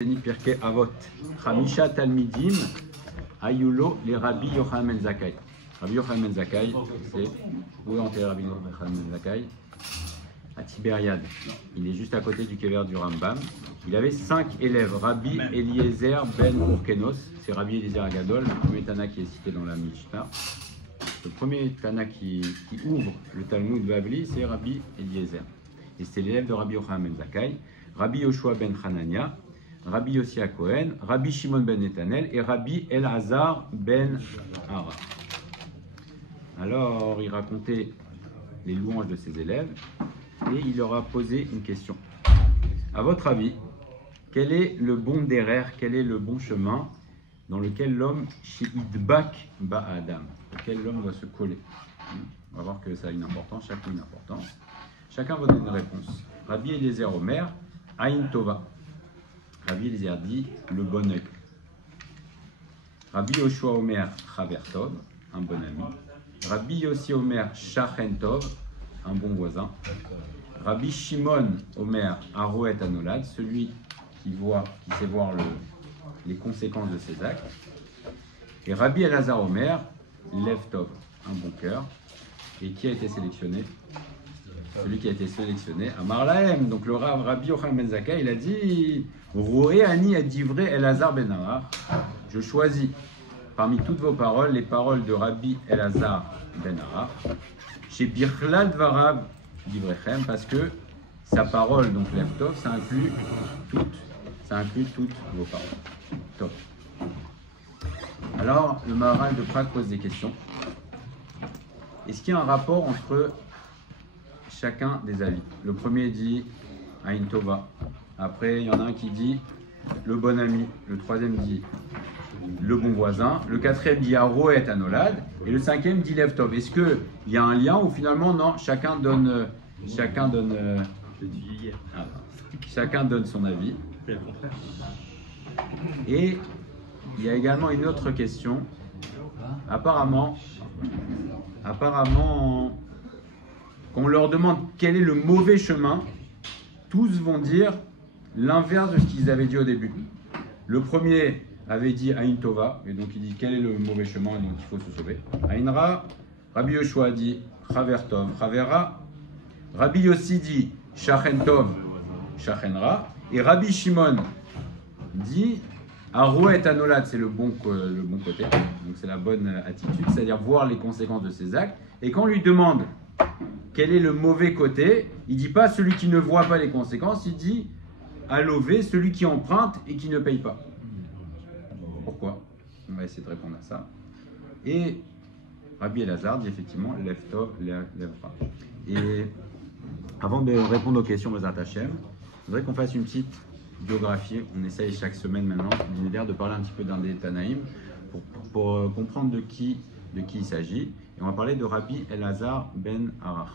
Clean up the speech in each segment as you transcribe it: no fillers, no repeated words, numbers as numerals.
Pirkei Avot, Chamisha Talmidim, Ayulo, les Rabbi Yochanan ben Zakkai. Rabbi Yochanan ben Zakkai, c'est où est enterré Rabbi Yochanan ben Zakkai? À Tibériade. Il est juste à côté du kever du Rambam. Il avait 5 élèves. Rabbi Eliezer ben Urkenos, c'est Rabbi Eliezer Agadol, le premier Tana qui est cité dans la Mishnah. Le premier Tana qui ouvre le Talmud Bavli, c'est Rabbi Eliezer. Et c'est l'élève de Rabbi Yochanan ben Zakkai, Rabbi Yoshua ben Hanania, Rabbi Yossi Cohen, Rabbi Shimon ben Netanel et Rabbi Elazar ben Ara. Alors, il racontait les louanges de ses élèves et il leur a posé une question. À votre avis, quel est le bon derer, quel est le bon chemin dans lequel l'homme Sheidbak Ba'adam, auquel l'homme doit se coller? On va voir que ça a une importance, chacun une importance. Chacun va donner une réponse. Rabbi Eliezer Omer, Aïn Tova. Rabbi Eliezer dit le bon œil. Rabbi Yoshua Omer Chaver Tov, un bon ami. Rabbi Yossi Omer Shachen Tov, un bon voisin. Rabbi Shimon Omer Aroet Anolad, celui qui sait voir les conséquences de ses actes. Et Rabbi Elazar Omer Lev Tov, un bon cœur. Et qui a été sélectionné? Celui qui a été sélectionné, Amar Lahem. Donc le Rabbi Yochanan ben Zakkai, il a dit Roé Ani Adivré Elazar ben Ara. Je choisis parmi toutes vos paroles les paroles de Rabbi Elazar ben Ara. Chez Birchlal Dvarav Divrechem, parce que sa parole, donc l'Eftov, ça inclut toutes vos paroles. Top. Alors, le Maharal de Prague pose des questions. Est-ce qu'il y a un rapport entre chacun des avis? Le premier dit Aïn Tova. Après, il y en a un qui dit le bon ami. Le troisième dit le bon voisin. Le quatrième dit Aroet Anolad. Et le cinquième dit Lev Tov. Est-ce qu'il y a un lien ou finalement non? Chacun donne son avis. Et il y a également une autre question. Apparemment, quand on leur demande quel est le mauvais chemin, tous vont dire l'inverse de ce qu'ils avaient dit au début. Le premier avait dit Aïn Tova, et donc il dit quel est le mauvais chemin, et donc il faut se sauver. Aïn Ra, Rabbi Yoshua dit Chaver Tov, Chavera. Rabbi Yossi dit Shachen Tov, Shachen Ra. Et Rabbi Shimon dit Aroet Anolad, c'est le bon côté, donc c'est la bonne attitude, c'est-à-dire voir les conséquences de ses actes. Et quand on lui demande quel est le mauvais côté, il ne dit pas celui qui ne voit pas les conséquences, il dit Alové, celui qui emprunte et qui ne paye pas. Pourquoi? On va essayer de répondre à ça. Et Rabbi Elazar dit effectivement Lev Tov, Lev Ra. Et avant de répondre aux questions Bezrat Hashem, je voudrais qu'on fasse une petite biographie. On essaye chaque semaine maintenant de parler un petit peu d'un des Tanaïm pour comprendre de qui il s'agit. Et on va parler de Rabbi Elazar ben Arach.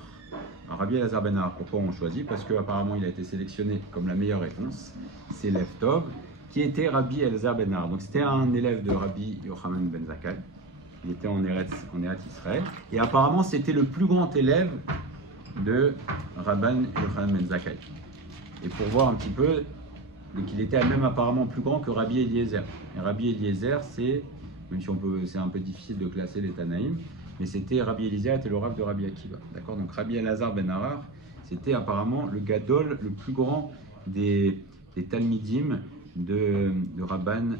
Alors, Rabbi Elazar ben Arach, pourquoi on choisit? Parce qu'apparemment il a été sélectionné comme la meilleure réponse. C'est Lev Tov, qui était Rabbi Elazar ben Arach. Donc c'était un élève de Rabbi Yochanan ben Zakkai. Il était en Eretz Israël. Et apparemment c'était le plus grand élève de Rabban Yochanan ben Zakkai. Et pour voir un petit peu, donc il était même apparemment plus grand que Rabbi Eliezer. Et Rabbi Eliezer, même si c'est un peu difficile de classer les Tanaïm, mais Rabbi Eliezer était le Rav de Rabbi Akiva. D'accord? Donc Rabbi Elazar ben Arach, c'était apparemment le Gadol, le plus grand des Talmidim de Rabban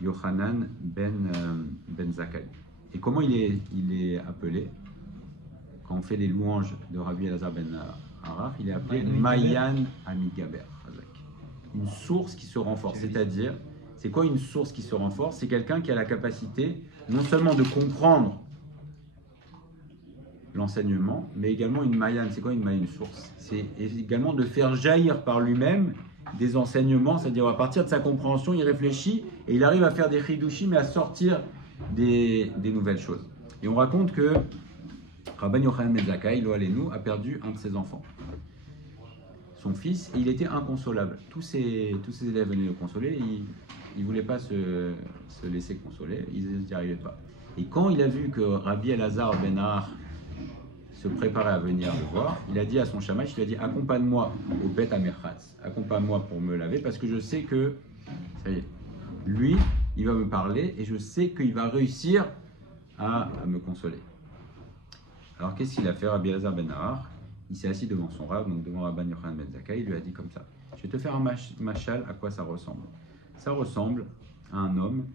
Yochanan ben Zakkai. Et comment il est appelé? Quand on fait les louanges de Rabbi Elazar ben Arach, il est appelé Mayan Amigaber. Une source qui se renforce, c'est-à-dire, c'est quoi une source qui se renforce? C'est quelqu'un qui a la capacité non seulement de comprendre l'enseignement, mais également une mayan. C'est quoi une mayan, une source? C'est également de faire jaillir par lui-même des enseignements, c'est-à-dire à partir de sa compréhension, il réfléchit et il arrive à faire des chidushim, mais à sortir des nouvelles choses. Et on raconte que Rabban Yochanan ben Zakkai, Lo Aleinu, a perdu un de ses enfants. Son fils, et il était inconsolable. Tous ses élèves venaient le consoler, il ne voulait pas se laisser consoler, ils n'y arrivaient pas. Et quand il a vu que Rabbi Elazar ben Arach se préparait à venir le voir, il a dit à son shamash, il a dit accompagne-moi au Bet Amerchatz, accompagne-moi pour me laver, parce que je sais que Ça y est. Lui, il va me parler et je sais qu'il va réussir à me consoler. Alors, qu'est-ce qu'il a fait, Rabbi Elazar ben Nahar? Il s'est assis devant son rab, donc devant Rabban Yochanan ben Zakkai, il lui a dit comme ça. Je vais te faire un machal, à quoi ça ressemble? Ça ressemble à un homme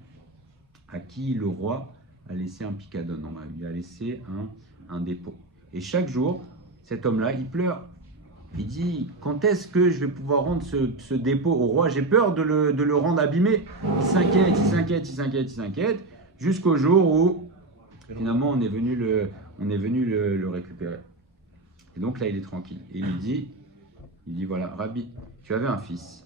à qui le roi a laissé un picadon, il lui a laissé un dépôt. Et chaque jour, cet homme-là, il pleure. Il dit, quand est-ce que je vais pouvoir rendre ce dépôt au roi? J'ai peur de le rendre abîmé. Il s'inquiète, il s'inquiète, il s'inquiète, il s'inquiète, jusqu'au jour où, finalement, on est venu le récupérer. Et donc là, il est tranquille. Et il dit, voilà, Rabbi, tu avais un fils.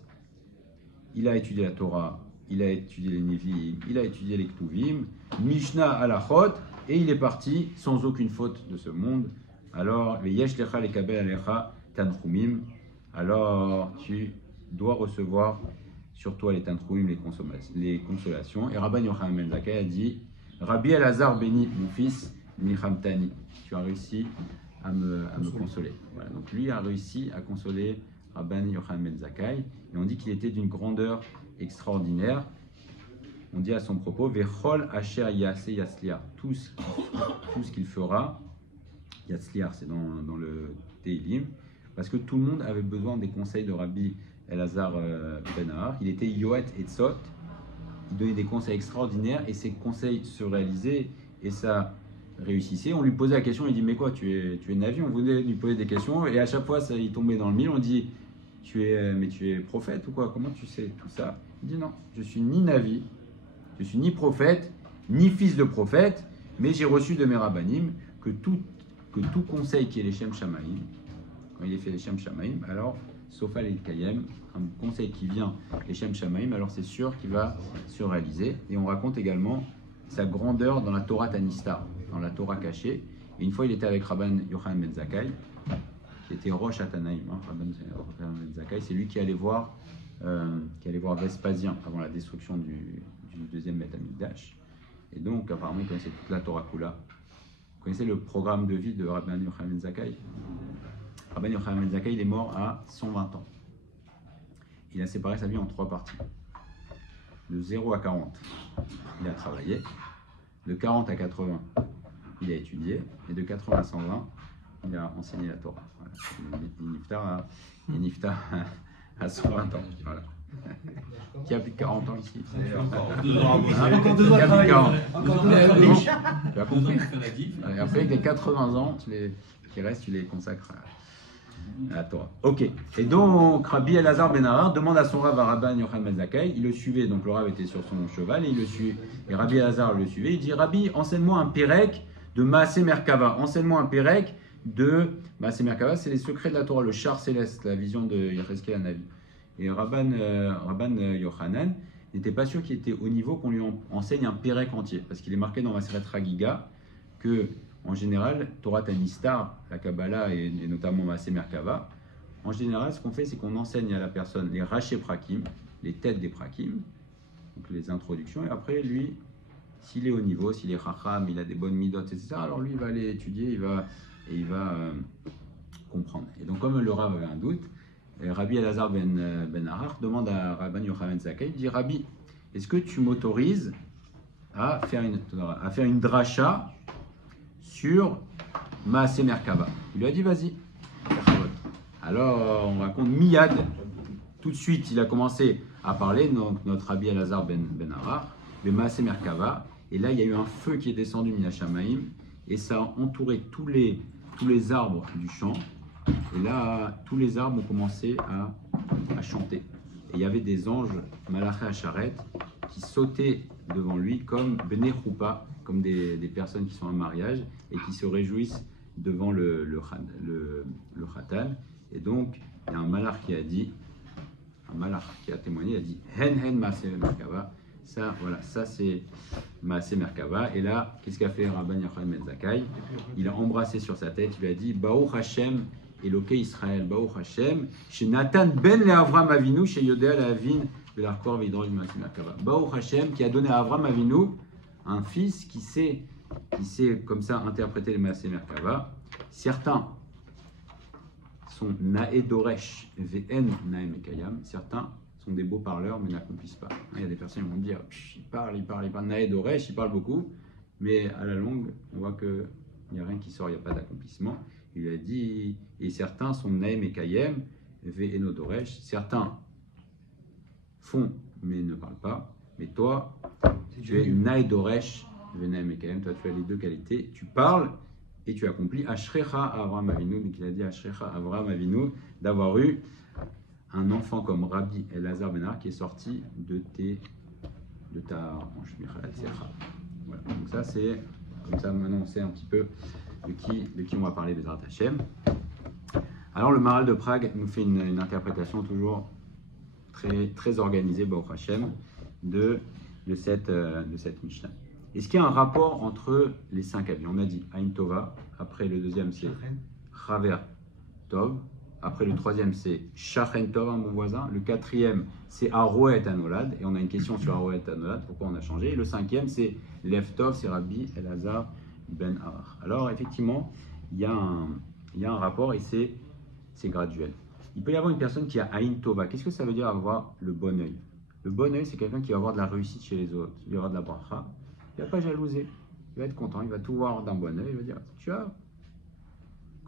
Il a étudié la Torah, il a étudié les Nevi'im, il a étudié les Ktuvim, Mishnah Halachot, et il est parti sans aucune faute de ce monde. Alors, les Yesh Lecha, les Kabel Alecha, Tanchumim, alors tu dois recevoir sur toi les Tanchumim, les consolations. Et Rabban Yochanan ben Zakkai a dit, Rabbi Elazar Beni, mon fils, Nichamtani, tu as réussi à me consoler. Voilà, donc lui a réussi à consoler Rabban Yochanan ben Zakkai, et on dit qu'il était d'une grandeur extraordinaire. On dit à son propos, Vechol Asher Yase Yasliar, tout ce qu'il fera, Yatsliar, c'est dans le Teilim, parce que tout le monde avait besoin des conseils de Rabbi Elazar ben Nahar. Il était Yoet et Tzot, il donnait des conseils extraordinaires, et ses conseils se réalisaient, et ça réussissait. On lui posait la question, il dit, mais quoi, tu es Navi? On voulait lui poser des questions, et à chaque fois, il tombait dans le mille. On dit, tu es prophète ou quoi? Comment tu sais tout ça? Il dit, non, je suis ni Navi, je suis ni prophète, ni fils de prophète, mais j'ai reçu de mes rabbanim que tout conseil qui est les Shem Shamaim, quand il est fait les Shem Shamaim, alors, sauf à l'Ekayem, un conseil qui vient les Shem Shamaim, alors c'est sûr qu'il va se réaliser. Et on raconte également sa grandeur dans la Torah Tanistar, dans la Torah cachée. Et une fois, il était avec Rabban Yochanan ben Zakkai, qui était Rosh Hatanaïm. Rabban Yochanan ben Zakkai, c'est lui qui allait voir Vespasien avant la destruction du deuxième Beth Amikdash. Et donc, apparemment, il connaissait toute la Torah Kula. Vous connaissez le programme de vie de Rabban Yochanan ben Zakkai? Rabban Yochanan ben Zakkai, il est mort à 120 ans. Il a séparé sa vie en 3 parties. De 0 à 40, il a travaillé. De 40 à 80, il a étudié. Et de 80 à 120, il a enseigné la Torah. Voilà. Il niftar à 120 ans. Voilà. Qui a plus de 40 ans ici? Encore 2 ans à travailler. Encore 2 ans à travailler. Tu as compris. Et après, avec les 80 ans, qui restent, tu les consacres à la Torah. Ok. Et donc, Rabbi Elazar ben Nahar demande à son rav, à Rabban Yochanan ben Zakkai. Il le suivait, donc le rav était sur son cheval et il le suivait. Et Rabbi Elazar le suivait. Il dit, Rabbi, enseigne-moi un pérec de Maaseh Merkava. Enseigne-moi un pérec de Maaseh Merkava. C'est les secrets de la Torah, le char céleste, la vision de Yechezkel Hanavi. Et Rabban Yochanan n'était pas sûr qu'il était au niveau qu'on lui enseigne un pérec entier, parce qu'il est marqué dans Maseret Chagiga que, en général, Torah Tanistar, la Kabbalah et notamment Maaseh Merkava, en général, ce qu'on fait, c'est qu'on enseigne à la personne les Raché Prakim, les têtes des Prakim, donc les introductions, et après, lui, s'il est au niveau, s'il est Chacham, il a des bonnes midot, etc., alors lui, il va aller étudier, il va comprendre. Et donc, comme le Rav avait un doute, Rabbi Elazar ben Nahar demande à Rabban Yochanan ben Zakkai, il dit, Rabbi, est-ce que tu m'autorises à faire une dracha sur Maaseh Merkava? Il lui a dit, vas-y. Alors, on raconte Miyad, tout de suite, il a commencé à parler, donc notre Rabbi Elazar ben Nahar, de Maaseh Merkava, et là, il y a eu un feu qui est descendu Minashamaim, et ça a entouré tous les arbres du champ. Et là, tous les arbres ont commencé à chanter. Et il y avait des anges, Malaché Acharet, qui sautaient devant lui comme Bnei Choupa, comme des personnes qui sont en mariage et qui se réjouissent devant le Khatan. Et donc, il y a un malach qui a témoigné, il a dit Hen Maaseh Merkava. Ça, voilà, ça c'est Maaseh Merkava. Et là, qu'est-ce qu'a fait Rabban Yochanan ben Zakkai? Il a embrassé sur sa tête, il lui a dit Baruch Hashem, Eloké Israël, Baruch Hashem, chez Nathan ben le Avram Avinu, chez Yodéa la Avin, de l'Arkor Vidron du Maaseh Merkava. Baruch Hashem, qui a donné à Avram Avinu un fils qui sait comme ça interpréter les Maaseh Merkava. Certains sont Nae Doresh, V'en Nae Mekayam, certains sont des beaux parleurs, mais n'accomplissent pas. Il y a des personnes qui vont dire, il parle. Naed Oresh, il parle beaucoup, mais à la longue, on voit qu'il n'y a rien qui sort, il n'y a pas d'accomplissement. Il a dit, et certains sont Naem et Kayem, Ve Enod Oresh, certains font, mais ne parlent pas, mais toi, tu es Naed Oresh, Ve Naem et Kayem, toi tu as les deux qualités, tu parles et tu accomplis. Ashrecha Avraham Avinu, donc il a dit Ashrecha Avraham Avinu, d'avoir eu un enfant comme Rabbi Elazar Benar qui est sorti de ta hanche. Voilà. Donc ça c'est comme ça maintenant on sait un petit peu de qui on va parler Bezrat Hashem. Alors le Maharal de Prague nous fait une interprétation toujours très organisée Baruch Hashem de cette Mishnah. Est-ce qu'il y a un rapport entre les 5 avis? On a dit Ain Tova, après le deuxième c'est Chaver Tov. Après, le troisième, c'est Shachen Tov, un bon voisin. Le quatrième, c'est Aroet Anolad. Et on a une question sur Aroet Anolad, pourquoi on a changé. Et le cinquième, c'est Lev Tov, c'est Rabbi Elazar Ben Arach. Alors, effectivement, il y a un rapport et c'est graduel. Il peut y avoir une personne qui a Ain Tova. Qu'est-ce que ça veut dire avoir le bon œil? Le bon œil, c'est quelqu'un qui va avoir de la réussite chez les autres. Il va avoir de la bracha. Il ne va pas jalouser. Il va être content. Il va tout voir d'un bon œil. Il va dire, tu as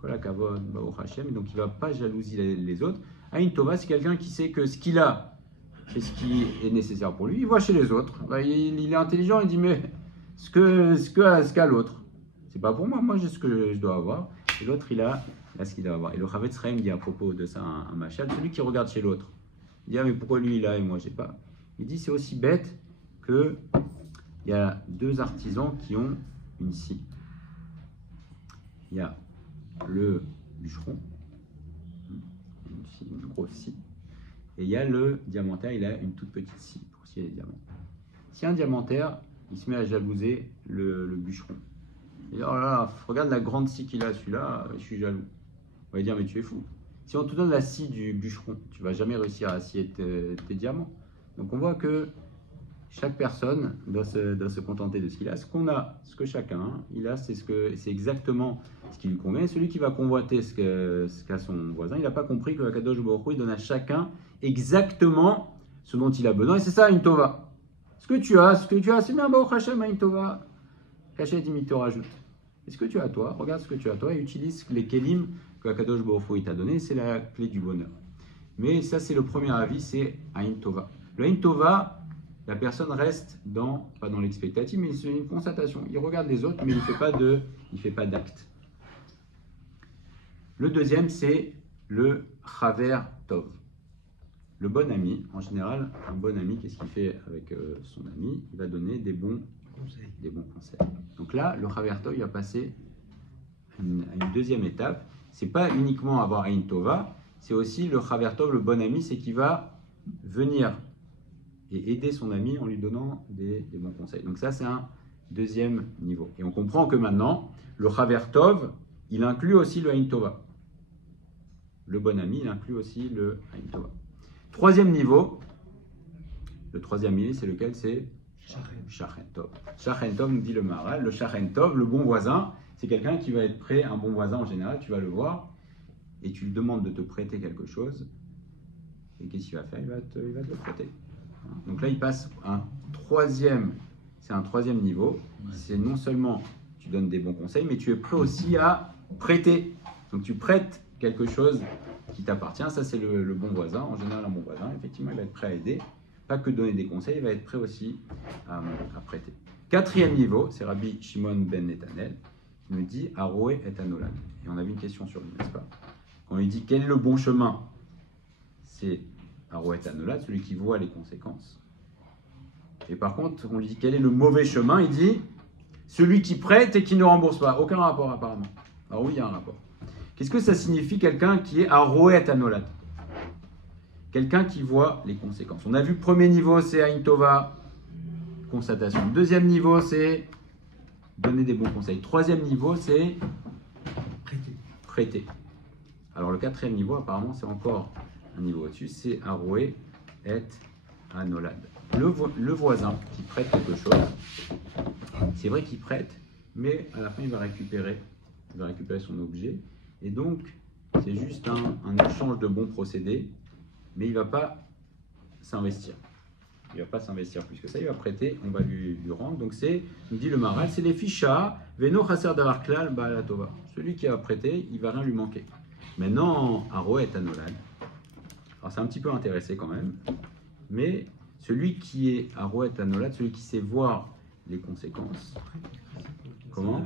et donc il ne va pas jalouser les autres. Ain Tova, c'est quelqu'un qui sait que ce qu'il a, c'est ce qui est nécessaire pour lui. Il voit chez les autres. Il est intelligent, il dit mais ce qu'a l'autre, c'est pas pour moi. Moi j'ai ce que je dois avoir. Et l'autre il a ce qu'il doit avoir. Et le Chavetz Chaim dit à propos de ça un machal, celui qui regarde chez l'autre. Il dit ah mais pourquoi lui il a et moi j'ai pas. Il dit c'est aussi bête que il y a 2 artisans qui ont une scie. Il y a le bûcheron, une grosse scie, et il y a le diamantaire, il a une toute petite scie pour scier les diamants. Si un diamantaire, il se met à jalouser le bûcheron, il dit oh là là, regarde la grande scie qu'il a, celui-là, je suis jaloux. On va dire mais tu es fou. Si on te donne la scie du bûcheron, tu vas jamais réussir à scier tes diamants. Donc on voit que chaque personne doit se contenter de ce qu'il a. Ce qu'on a, ce que chacun il a, c'est exactement ce qui lui convient. Celui qui va convoiter ce qu'a son voisin, il n'a pas compris que Akadosh Baruch Hu, il donne à chacun exactement ce dont il a besoin. Et c'est ça, une Tova. Ce que tu as, c'est bien Baruch Hashem, une Tova. Cachet il te rajoute. Et ce que tu as toi, regarde ce que tu as toi et utilise les kelim que Akadosh Baruch Hu t'a donné. C'est la clé du bonheur. Mais ça, c'est le premier avis, c'est Ain Tova. Le Ain Tova, la personne reste pas dans l'expectative, mais c'est une constatation. Il regarde les autres, mais il ne fait pas d'acte. Le deuxième, c'est le Chaver Tov. Le bon ami, en général, un bon ami, qu'est-ce qu'il fait avec son ami? Il va donner des bons conseils. Donc là, le Chaver Tov, il va passer à une deuxième étape. C'est pas uniquement avoir Ain Tova, c'est aussi le Chaver Tov, le bon ami, c'est qu'il va venir et aider son ami en lui donnant des bons conseils. Donc ça, c'est un deuxième niveau. Et on comprend que maintenant, le Chaver Tov, il inclut aussi le Ain Tova. Le bon ami, il inclut aussi le Ain Tova. Troisième niveau, le troisième niveau, c'est lequel? C'est Shachen Tov. Shachen Tov, nous dit le Maharal. Le Shachen Tov, le bon voisin, c'est quelqu'un qui va être prêt, un bon voisin en général, tu vas le voir, et tu lui demandes de te prêter quelque chose, et qu'est-ce qu'il va faire? Il va te le prêter. Donc là, il passe c'est un troisième niveau. C'est non seulement tu donnes des bons conseils, mais tu es prêt aussi à prêter. Donc tu prêtes quelque chose qui t'appartient. Ça, c'est le bon voisin. En général, un bon voisin, effectivement, il va être prêt à aider. Pas que donner des conseils, il va être prêt aussi à prêter. Quatrième niveau, c'est Rabbi Shimon ben Netanel qui nous dit Aroé et Anolan. Et on avait une question sur lui, n'est-ce pas? Quand il dit quel est le bon chemin, c'est Aroé et Anolan, celui qui voit les conséquences. Et par contre, on lui dit quel est le mauvais chemin, il dit celui qui prête et qui ne rembourse pas. Aucun rapport apparemment. Alors oui, il y a un rapport. Qu'est-ce que ça signifie quelqu'un qui est Aroé et Anolan? Quelqu'un qui voit les conséquences. On a vu le premier niveau, c'est Ain Tova, constatation. Deuxième niveau, c'est donner des bons conseils. Troisième niveau, c'est prêter. Alors le quatrième niveau, apparemment, c'est encore un niveau au-dessus, c'est Aroé et Anolad. Le voisin qui prête quelque chose, c'est vrai qu'il prête, mais à la fin, il va récupérer son objet. Et donc, c'est juste un échange de bons procédés, mais il ne va pas s'investir. Il ne va pas s'investir plus que ça, il va prêter, on va lui rendre. Donc c'est, nous dit le Maharal, c'est les ficha, veno chaser davar klal ba'al tova. Celui qui a prêté, il ne va rien lui manquer. Maintenant, Aroet Anolad, alors c'est un petit peu intéressé quand même, mais celui qui est Aroet Anolad, celui qui sait voir les conséquences, comment?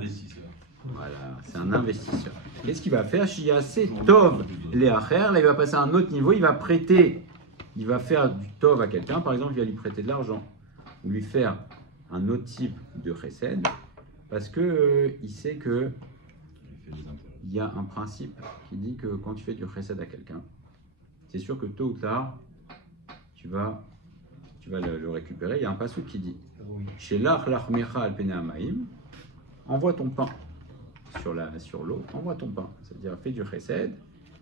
Voilà, c'est un investisseur. Qu'est-ce qu'il va faire? Shiase Tov Leacher, là il va passer à un autre niveau, il va prêter, il va faire du Tov à quelqu'un, par exemple il va lui prêter de l'argent, ou lui faire un autre type de chesed, parce que il sait que il y a un principe qui dit que quand tu fais du chesed à quelqu'un, c'est sûr que tôt ou tard, tu vas le récupérer. Il y a un passage qui dit Shelach lachmecha al pene hamaim, envoie ton pain sur l'eau, envoie ton pain. C'est-à-dire, fais du chesed,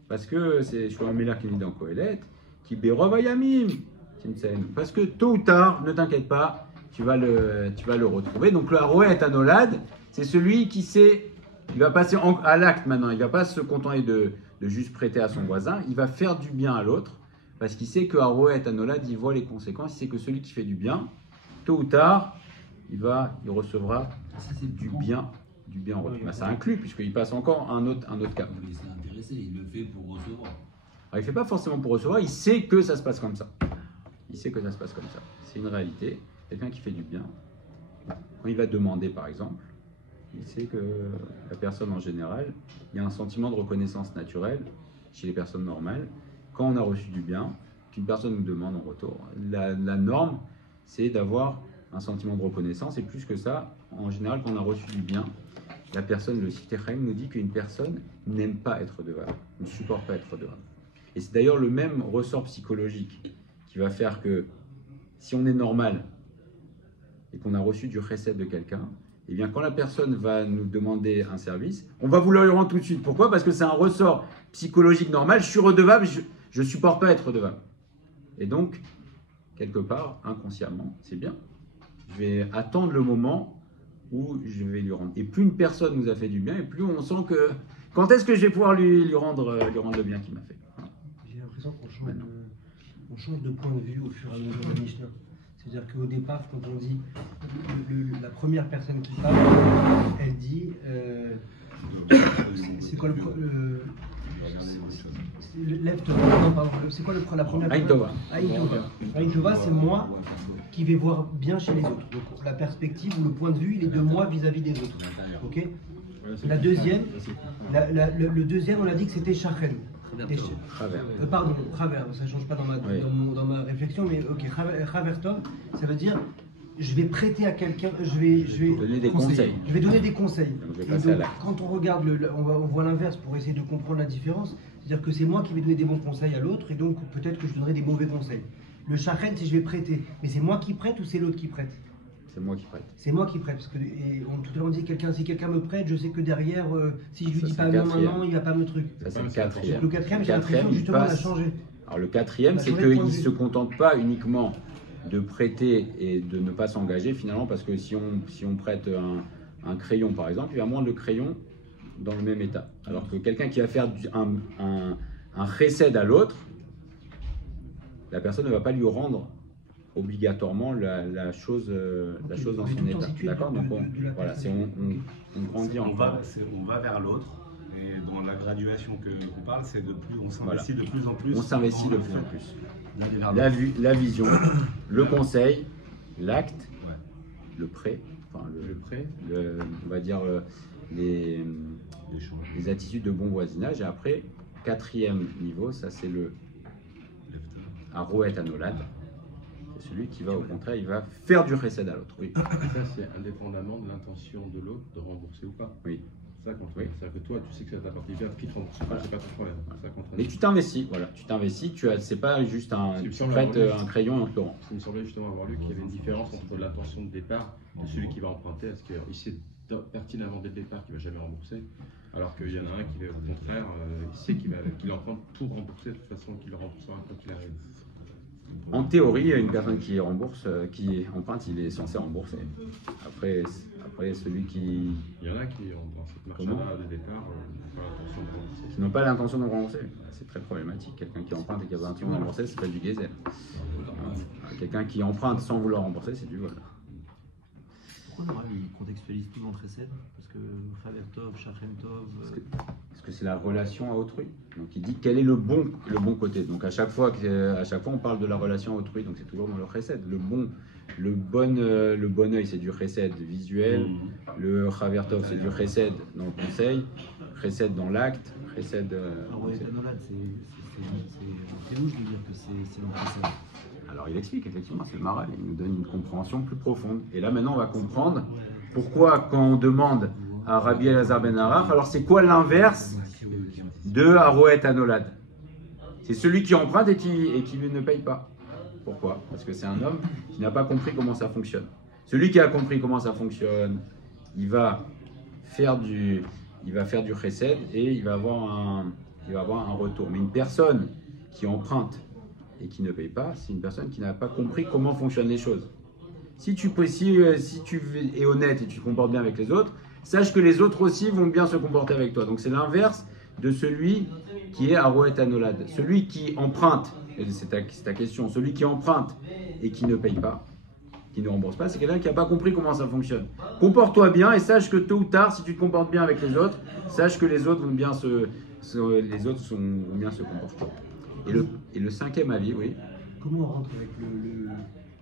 parce que c'est Shlomo qui dit dans Kohelet, qui berov hayamim, parce que tôt ou tard, ne t'inquiète pas, tu vas le retrouver. Donc le Aroet Anolad, c'est celui qui sait. Il va passer à l'acte maintenant, il ne va pas se contenter de juste prêter à son voisin, il va faire du bien à l'autre, parce qu'il sait que Aroet Anolad, il voit les conséquences, il sait que celui qui fait du bien, tôt ou tard, il recevra du bien en retour. Ça inclut, puisqu'il passe encore un autre cap. Mais c'est intéressé, il le fait pour recevoir. Alors, il ne fait pas forcément pour recevoir, il sait que ça se passe comme ça. Il sait que ça se passe comme ça. C'est une réalité. Quelqu'un qui fait du bien, quand il va demander par exemple, il sait que la personne en général, il y a un sentiment de reconnaissance naturelle chez les personnes normales. Quand on a reçu du bien, qu'une personne nous demande en retour, la norme, c'est d'avoir un sentiment de reconnaissance. Et plus que ça, en général, quand on a reçu du bien, la personne, le Sifter Chaim nous dit qu'une personne n'aime pas être devant, ne supporte pas être devant. Et c'est d'ailleurs le même ressort psychologique qui va faire que si on est normal et qu'on a reçu du chesed de quelqu'un, et bien quand la personne va nous demander un service, on va vouloir lui rendre tout de suite. Pourquoi? Parce que c'est un ressort psychologique normal. Je suis redevable, je ne supporte pas être redevable. Et donc, quelque part, inconsciemment, c'est bien. Je vais attendre le moment où je vais lui rendre. Et plus une personne nous a fait du bien, et plus on sent que quand est-ce que je vais pouvoir lui rendre le bien qu'il m'a fait. J'ai l'impression qu'on change de point de vue au fur et à mesure de la Mishnah. C'est-à-dire qu'au départ, quand on dit la première personne qui parle, elle dit c'est quoi c'est quoi la première Aïn Tova. Aïn Tova, c'est moi qui vais voir bien chez les autres. Donc la perspective ou le point de vue, il est de moi vis-à-vis des autres. Ok. La deuxième, le deuxième, on a dit que c'était Shachen. Travers. Pardon, travers, ça ne change pas dans ma réflexion, mais ok, Tov, ça veut dire je vais prêter à quelqu'un, je vais donner des conseils. Je vais donner des conseils. Donc, quand on regarde, on voit l'inverse pour essayer de comprendre la différence, c'est-à-dire que c'est moi qui vais donner des bons conseils à l'autre, et donc peut-être que je donnerai des mauvais conseils. Le Shachen, c'est je vais prêter, mais c'est moi qui prête ou c'est l'autre qui prête? C'est moi qui prête. C'est moi qui prête, parce que tout à l'heure on dit si quelqu'un me prête, je sais que derrière, si je lui dis pas non maintenant, il va pas me truc. Ça c'est le quatrième. Le quatrième, j'ai l'impression justement on a changé. Alors le quatrième, c'est qu'il ne se contente pas uniquement de prêter et de ne pas s'engager finalement, parce que si on prête un crayon par exemple, il va rendre le crayon dans le même état. Alors que quelqu'un qui va faire un chesed à l'autre, la personne ne va pas lui rendre obligatoirement la chose dans son état. D'accord? Donc voilà, on grandit on va vers l'autre. Et dans la graduation qu'on parle, c'est on s'investit de plus en plus. On s'investit de plus en plus. La vision, le conseil, l'acte, le prêt, on va dire les attitudes de bon voisinage. Et après, quatrième niveau, ça c'est le Aroet Anolad. C'est celui qui va au contraire, il va faire du chesed à l'autre. Oui. Ça c'est indépendamment de l'intention de l'autre de rembourser ou pas. Oui. Ça compte. Oui. C'est-à-dire que toi, tu sais que ça t'apporte bien, qui te rembourse pas, c'est pas ton problème. Ça compte. Mais tu t'investis, voilà. C'est pas juste tu prêtes un crayon et un Florent. Il me semblait justement avoir lu qu'il y avait une différence entre l'intention de départ de celui qui va emprunter, est-ce qu'il sait pertinemment dès le départ qu'il va jamais rembourser, alors qu'il y en a un qui, au contraire, il sait qu'il emprunte pour rembourser de toute façon, qu'il le remboursera quand il arrive. En théorie, une personne qui emprunte, il est censé rembourser. Après celui qui... Il y en a qui ont dans cette marche-là, de départ, l'intention de rembourser. Qui n'ont pas l'intention de rembourser. C'est très problématique. Quelqu'un qui emprunte et qui a pas l'intention de rembourser, c'est pas du gazelle. Quelqu'un qui emprunte sans vouloir rembourser, c'est du vol. Pourquoi le Rav il contextualise tout dans Chesed? Parce que Chaver Tov, Shachem Tov. Parce que c'est la relation à autrui. Donc il dit quel est le bon côté. Donc à chaque fois on parle de la relation à autrui, donc c'est toujours dans le chesed. Le bon œil c'est du chesed visuel, le Chaver Tov c'est du chesed dans le conseil, chesed dans l'acte, chesed. C'est louche de dire que c'est dans Chesed. Alors il explique effectivement, c'est le Maral, il nous donne une compréhension plus profonde. Et là maintenant on va comprendre pourquoi quand on demande à Rabbi Elazar ben Arach, alors c'est quoi l'inverse de Aroet Anolad? C'est celui qui emprunte et qui ne paye pas. Pourquoi? Parce que c'est un homme qui n'a pas compris comment ça fonctionne. Celui qui a compris comment ça fonctionne, il va faire du chesed et il va avoir un retour. Mais une personne qui emprunte et qui ne paye pas, c'est une personne qui n'a pas compris comment fonctionnent les choses. Si tu es honnête et tu te comportes bien avec les autres, sache que les autres aussi vont bien se comporter avec toi. Donc c'est l'inverse de celui qui est Aroet Anolad. Celui qui emprunte, et c'est ta question, celui qui emprunte et qui ne paye pas, qui ne rembourse pas, c'est quelqu'un qui n'a pas compris comment ça fonctionne. Comporte-toi bien et sache que tôt ou tard, si tu te comportes bien avec les autres, sache que les autres vont bien se comporter. Et le cinquième avis, oui. Comment on rentre avec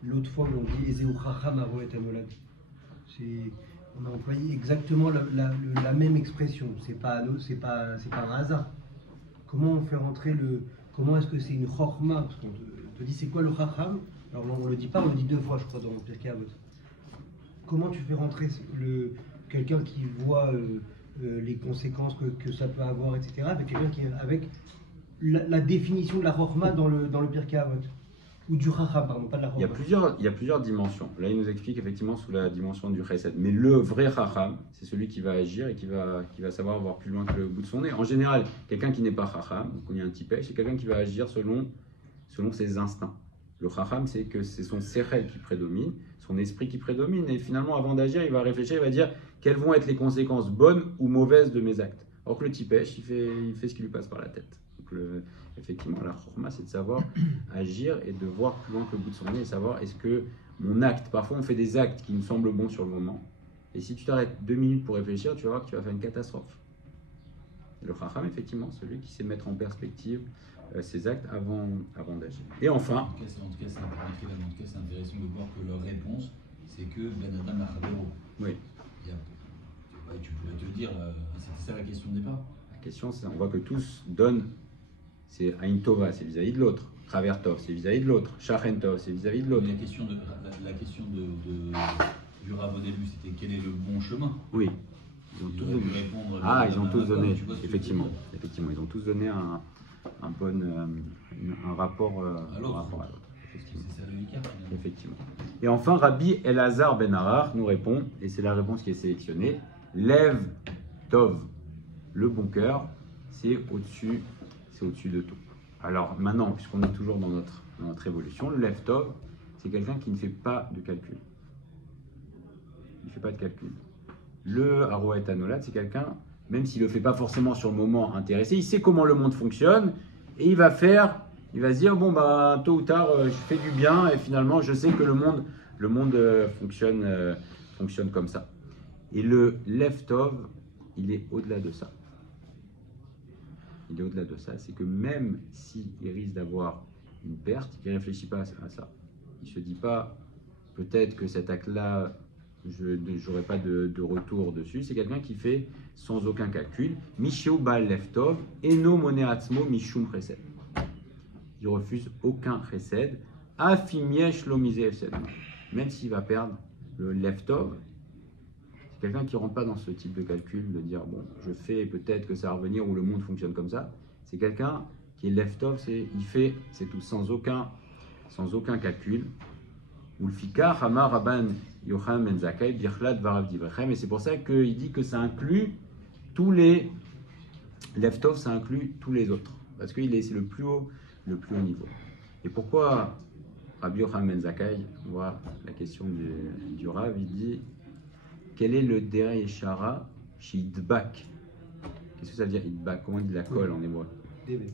l'autre fois où on dit Ezeu Chacham Aroet Anolad? On a employé exactement la même expression. C'est pas un hasard. Comment on fait rentrer comment est-ce que c'est une chorma? Parce qu'on te dit c'est quoi le chacham? Alors on le dit pas, on le dit deux fois je crois dans le Pirkei Avot. Comment tu fais rentrer quelqu'un qui voit les conséquences que ça peut avoir, etc. avec quelqu'un qui avec la définition de la chorma dans le Pirkei Avot? Ou du chacham, pardon, pas de la chorma. Il y a plusieurs dimensions. Là, il nous explique effectivement sous la dimension du chesed. Mais le vrai chacham, c'est celui qui va agir et qui va savoir voir plus loin que le bout de son nez. En général, quelqu'un qui n'est pas chacham, donc on y a un tipèche, c'est quelqu'un qui va agir selon ses instincts. Le chacham, c'est que c'est son sechel qui prédomine, son esprit qui prédomine. Et finalement, avant d'agir, il va réfléchir, il va dire quelles vont être les conséquences bonnes ou mauvaises de mes actes. Alors que le tipèche, il fait ce qui lui passe par la tête. Donc effectivement, la chorma, c'est de savoir agir et de voir plus loin que le bout de son nez et savoir est-ce que mon acte, parfois on fait des actes qui nous semblent bons sur le moment, et si tu t'arrêtes 2 minutes pour réfléchir, tu vas voir que tu vas faire une catastrophe. Et le chacham, effectivement, celui qui sait mettre en perspective ses actes avant d'agir. Et enfin... En tout cas, c'est intéressant de voir que leur réponse, c'est que Ben Adam Achavero. Oui. Tu pourrais te le dire, c'était ça la question de départ. La question, c'est on voit que tous donnent. C'est Ain Tova, c'est vis-à-vis de l'autre. Chaver Tov, c'est vis-à-vis de l'autre. Shachen Tov, c'est vis-à-vis de l'autre. La question du Rav au début, c'était quel est le bon chemin? Oui. Ils ont tous donné. Ils ont tous donné. Effectivement, ils ont tous donné un rapport à l'autre. C'est ça le Nika. Effectivement. Et enfin, Rabbi Elazar ben Arach nous répond, et c'est la réponse qui est sélectionnée, Lev Tov, le bon cœur, c'est au-dessus de tout. Alors maintenant, puisqu'on est toujours dans notre évolution, le Lev Tov, c'est quelqu'un qui ne fait pas de calcul. Il ne fait pas de calcul. Le Aroet Anolad, c'est quelqu'un, même s'il ne le fait pas forcément sur le moment intéressé, il sait comment le monde fonctionne, et il va se dire, bon, bah, tôt ou tard, je fais du bien, et finalement, je sais que le monde fonctionne comme ça. Et le Lev Tov, il est au-delà de ça. Il est au-delà de ça, c'est que même s'il risque d'avoir une perte, il ne réfléchit pas à ça. Il ne se dit pas, peut-être que cet acte-là, je n'aurai pas de retour dessus. C'est quelqu'un qui fait sans aucun calcul. Misheu Baal Lev Tov, Eno Mone Atzmo Mishum Chesed. Il refuse aucun chesed. Afimiesh Lo Mise Efsed. Même s'il va perdre le Lev Tov, c'est quelqu'un qui ne rentre pas dans ce type de calcul, de dire, bon, je fais peut-être que ça va revenir ou le monde fonctionne comme ça. C'est quelqu'un qui est Lev Tov, il fait, c'est tout, sans aucun calcul. Ou le Fikar, Hamar Rabban Yocham Ben Zakkai, Birchlat Varav Divrechem. Et c'est pour ça qu'il dit que ça inclut tous les Lev Tov, ça inclut tous les autres. Parce que c'est le plus haut niveau. Et pourquoi Rabbi Yocham Ben Zakkai, on voit la question du Rav, il dit quel est le Derei Eshara chez Idbak? Qu'est-ce que ça veut dire Idbak? Comment on dit la colle en hébreu? Devek.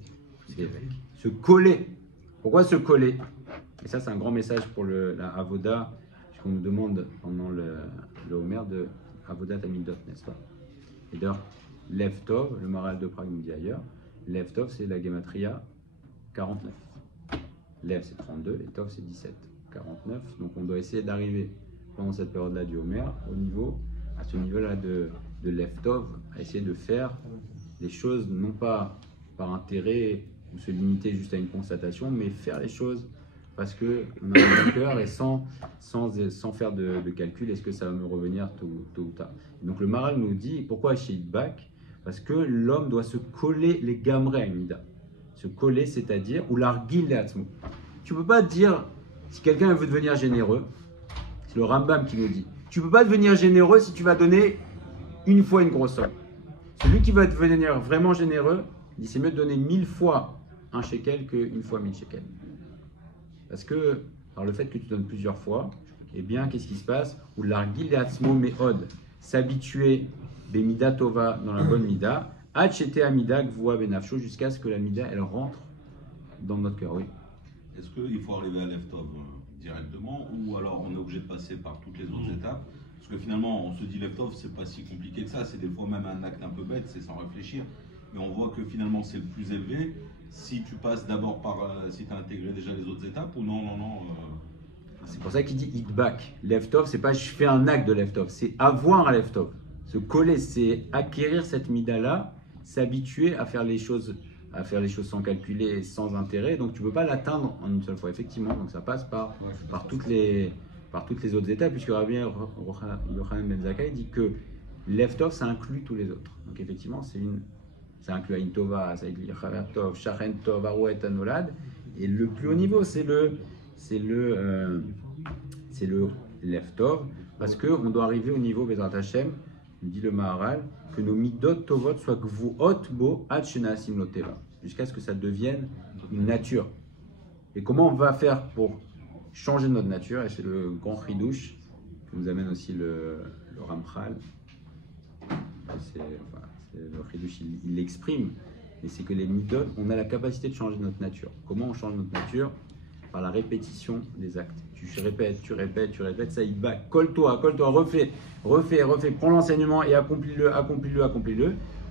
Se coller. Pourquoi se coller? Et ça, c'est un grand message pour la Avoda, puisqu'on nous demande pendant le Homer de Avodat Amidot, n'est-ce pas? Et d'ailleurs, Lev Tov, le Maral de Prague nous dit ailleurs, Lev Tov, c'est la Gematria 49. Lev, c'est 32 et Tov, c'est 17. 49. Donc, on doit essayer d'arriver pendant cette période-là du Homer à ce niveau-là de Lev Tov, à essayer de faire les choses non pas par intérêt ou se limiter juste à une constatation, mais faire les choses parce qu'on a un cœur et sans faire de calcul, est-ce que ça va me revenir tôt ou tard. Et donc le Maral nous dit, pourquoi chez Idbak? Parce que l'homme doit se coller les gamrei à une mida. Se coller, c'est-à-dire, ou l'argil les atzmo. Tu ne peux pas dire, si quelqu'un veut devenir généreux, c'est le Rambam qui nous dit, tu ne peux pas devenir généreux si tu vas donner une fois une grosse somme. Celui qui va devenir vraiment généreux, il dit c'est mieux de donner 1000 fois un shekel qu'une fois 1000 shekels. Parce que, par le fait que tu donnes plusieurs fois, eh bien, qu'est-ce qui se passe? Ou l'argil et atzmo me'od, s'habituer bemida tova dans la bonne mida, achete amida gvoa benafsho, jusqu'à ce que la mida elle rentre dans notre cœur. Oui. Est-ce qu'il faut arriver à Lev-Tov directement ou alors on est obligé de passer par toutes les autres étapes? Parce que finalement, on se dit Lev-Tov, c'est pas si compliqué que ça, c'est des fois même un acte un peu bête, c'est sans réfléchir. Mais on voit que finalement c'est le plus élevé. Si tu passes d'abord par, si tu as intégré déjà les autres étapes ou non. C'est pour ça qu'il dit Idbak. Lev-Tov, c'est pas je fais un acte de Lev-Tov, c'est avoir un Lev-Tov. Se coller, c'est acquérir cette mida-là, s'habituer à faire les choses sans calculer et sans intérêt. Donc tu ne peux pas l'atteindre en une seule fois, effectivement. Donc ça passe par toutes les autres étapes, puisque Rabbi Yochanan Ben Zakkai dit que Lev-Tov, ça inclut tous les autres. Donc effectivement, ça inclut Aïn Tova, ça inclut Chaver Tov, Shachen Tov, Arouet Anolad. Et le plus haut niveau, c'est le Lev-Tov, parce qu'on doit arriver au niveau Bezrat Hashem, dit le Maharal, que nos midot tovot soient gvuot bo ad shenasim lo teva, jusqu'à ce que ça devienne une nature. Et comment on va faire pour changer notre nature? Et c'est le grand chidouche que nous amène aussi le Ramchal. Le chidouche, il l'exprime, et c'est que les midot, on a la capacité de changer notre nature. Comment on change notre nature? Par la répétition des actes. Tu répètes, ça y va. Colle-toi, refais, prends l'enseignement et accomplis-le.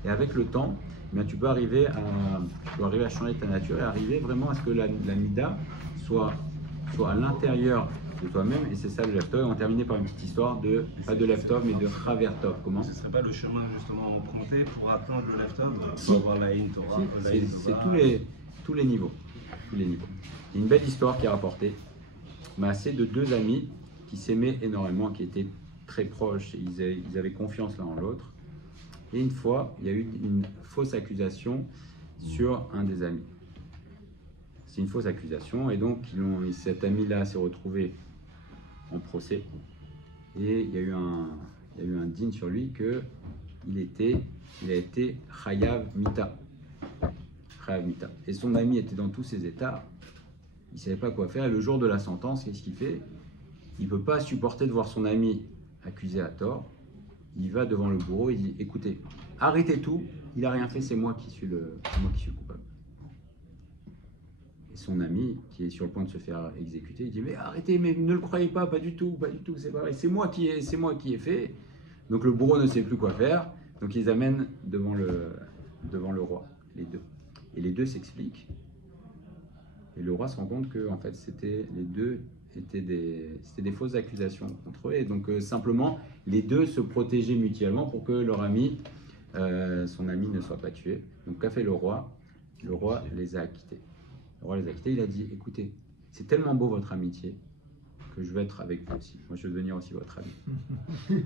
Et avec le temps, eh bien, tu peux arriver à changer ta nature et arriver vraiment à ce que la mida soit à l'intérieur de toi-même. Et c'est ça le Lev-Tov. On terminait par une petite histoire pas de Lev-Tov, mais de Chaver Tov. Comment? Ce ne serait pas le chemin justement emprunté pour atteindre le Lev-Tov, Si. pour avoir la Aïn Torah, C'est tous les niveaux. Il y a une belle histoire qui est rapportée. C'est de deux amis qui s'aimaient énormément, qui étaient très proches, ils avaient confiance l'un en l'autre. Et une fois, il y a eu une fausse accusation sur un des amis. C'est une fausse accusation, et donc cet ami-là s'est retrouvé en procès. Et il y a eu un din sur lui qu'il a été chayav mita. Et son ami était dans tous ses états, il ne savait pas quoi faire. Et le jour de la sentence, qu'est-ce qu'il fait? Il ne peut pas supporter de voir son ami accusé à tort. Il va devant le bourreau, il dit écoutez, arrêtez tout, il n'a rien fait, c'est moi qui suis coupable. Et son ami, qui est sur le point de se faire exécuter, il dit mais arrêtez, mais ne le croyez pas du tout, c'est pas vrai, c'est moi qui ai fait. Donc le bourreau ne sait plus quoi faire, donc ils amènent devant le roi, les deux. Et les deux s'expliquent. Et le roi se rend compte que en fait, les deux étaient des fausses accusations contre eux. Et donc simplement, les deux se protégeaient mutuellement pour que leur ami, son ami, ne soit pas tué. Donc qu'a fait le roi? Le roi les a acquittés. Il a dit écoutez, c'est tellement beau votre amitié que je veux être avec vous aussi. Moi, je veux devenir aussi votre ami.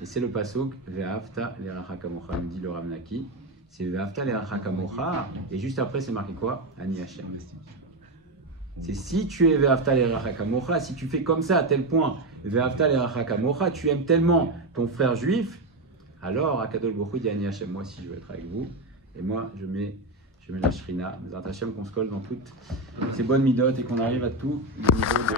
Et c'est le pasuk Ve'afta l'eracha kamocha, dit le Rav Naki. C'est Ve'afta l'eracha kamocha, et juste après, c'est marqué quoi? Ani Hashem. C'est si tu es Ve'afta l'eracha kamocha, si tu fais comme ça à tel point, Ve'afta l'eracha kamocha, tu aimes tellement ton frère juif, alors Akadosh Baruch Hu dit Ani Hashem, moi aussi je veux être avec vous, et moi je mets la shrina, Bezrat Hashem, qu'on se colle dans toutes ces bonnes midotes et qu'on arrive à tout le niveau de